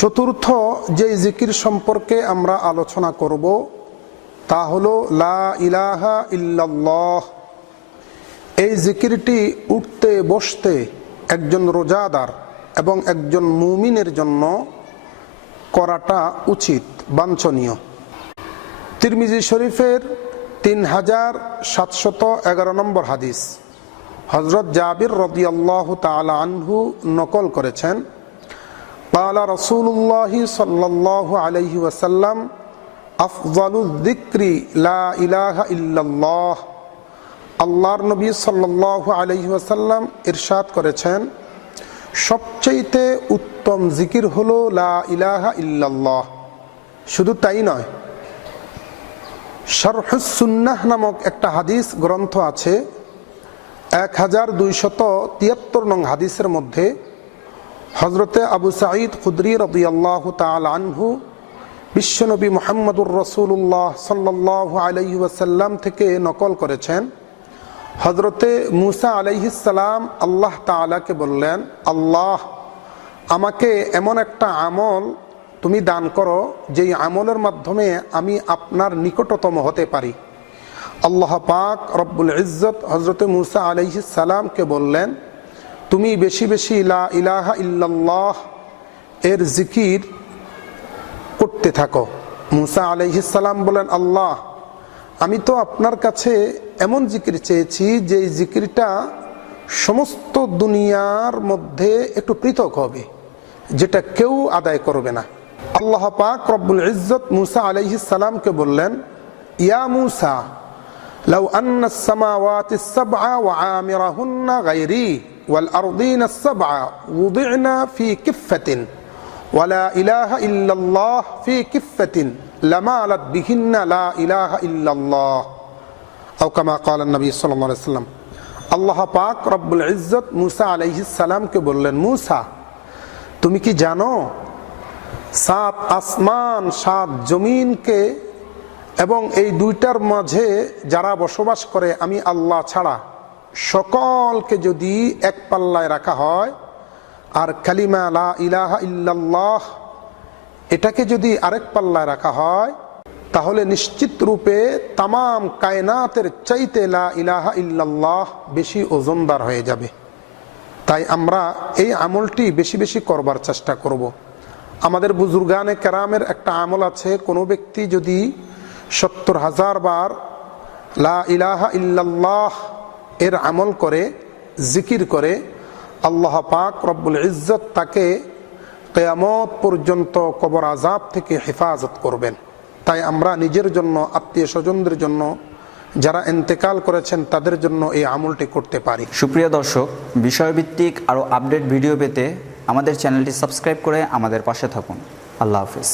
চতুর্থ যে জিকির সম্পর্কে আমরা আলোচনা করব, তা হলো, লা ইলাহা ইল্লাল্লাহ। এই জিকিরটি উঠতে বসতে একজন রোজাদার এবং একজন মুমিনের জন্য করাটা উচিত, বাঞ্ছনীয়। তিরমিজি শরীফের তিন হাজার সাতশত এগারো নম্বর হাদিস। হজরত জাবির রদিয়াল্লাহ তালা আনহু নকল করেছেন قال رسول الله صلى الله عليه وسلم أفضل الذكر لا إله إلا الله আল্লাহর নবী সাল্লাহ আলহি ওয়াসাল্লাম ইরশাদ করেছেন সবচেয়েতে উত্তম জিকির হলো লা ইলাহা ইল্লাল্লাহ শুধু তাই নয় শারহুসুন্নাহ নামক একটা হাদিস গ্রন্থ আছে এক হাজার দুইশত তিয়াত্তর নং হাদিসের মধ্যে হজরতে আবু সাঈদ খুদরি রদিয়াল্লাহ তাল আনহু বিশ্বনবী মোহাম্মদুর রসুল্লাহ সাল্লাহ আলহি ওয়াসাল্লাম থেকে নকল করেছেন। হজরতে মুসা আলাইহিসাল্লাম আল্লাহ তালাকে বললেন, আল্লাহ, আমাকে এমন একটা আমল তুমি দান করো, যেই আমলের মাধ্যমে আমি আপনার নিকটতম হতে পারি। আল্লাহ পাক রব্বুল ইজ্জত হজরতে মুসা আলাইহিসাল্লামকে বললেন তুমি বেশি বেশি ইলা ইলাহা ইল্লাল্লাহ এর জিকির করতে থাকো। মুসা আলহিসাল্লাম বলেন, আল্লাহ, আমি তো আপনার কাছে এমন জিকির চেয়েছি যে জিকিরটা সমস্ত দুনিয়ার মধ্যে একটু পৃথক হবে, যেটা কেউ আদায় করবে না। আল্লাহ পাক রব্বুল ইজ্জত মুসা আলহিসাল্লামকে বললেন, ইয়া মুসা, লাউ আন্না সামাওয়াতি সাবআ ওয়া আমিরাহুন্না গায়রি। والأرضين السبع وضعنا في كفة ولا إله إلا الله في كفة لمالت بهن لا إله إلا الله أو كما قال النبي صلى الله عليه وسلم আল্লাহ পাক রব্বুল ইজ্জত মুসা আলাইহিসালামকে বললেন মুসা তুমি কি জানো সাত আসমান সাত জমিনকে এবং এই দুইটার মাঝে যারা বসবাস করে আমি আল্লাহ ছাড়া সকলকে যদি এক পাল্লায় রাখা হয়, আর কালিমা লা ইলাহা ইল্লাল্লাহ এটাকে যদি আরেক পাল্লায় রাখা হয়, তাহলে নিশ্চিত রূপে তামাম কায়নাতের চাইতে লা ইলাহা ইল্লাল্লাহ বেশি ওজনদার হয়ে যাবে তাই আমরা এই আমলটি বেশি বেশি করবার চেষ্টা করব। আমাদের বুজুর্গানে কেরামের একটা আমল আছে, কোনো ব্যক্তি যদি সত্তর হাজার বার লা ইলাহা ইল্লাল্লাহ এর আমল করে, জিকির করে, আল্লাহ পাক রব্বুল ইজ্জত তাকে কেয়ামত পর্যন্ত কবর আজাব থেকে হেফাজত করবেন। তাই আমরা নিজের জন্য, আত্মীয় স্বজনদের জন্য, যারা এন্তেকাল করেছেন, তাদের জন্য এই আমলটি করতে পারি। সুপ্রিয় দর্শক, বিষয়ভিত্তিক আরও আপডেট ভিডিও পেতে আমাদের চ্যানেলটি সাবস্ক্রাইব করে আমাদের পাশে থাকুন। আল্লাহ হাফিজ।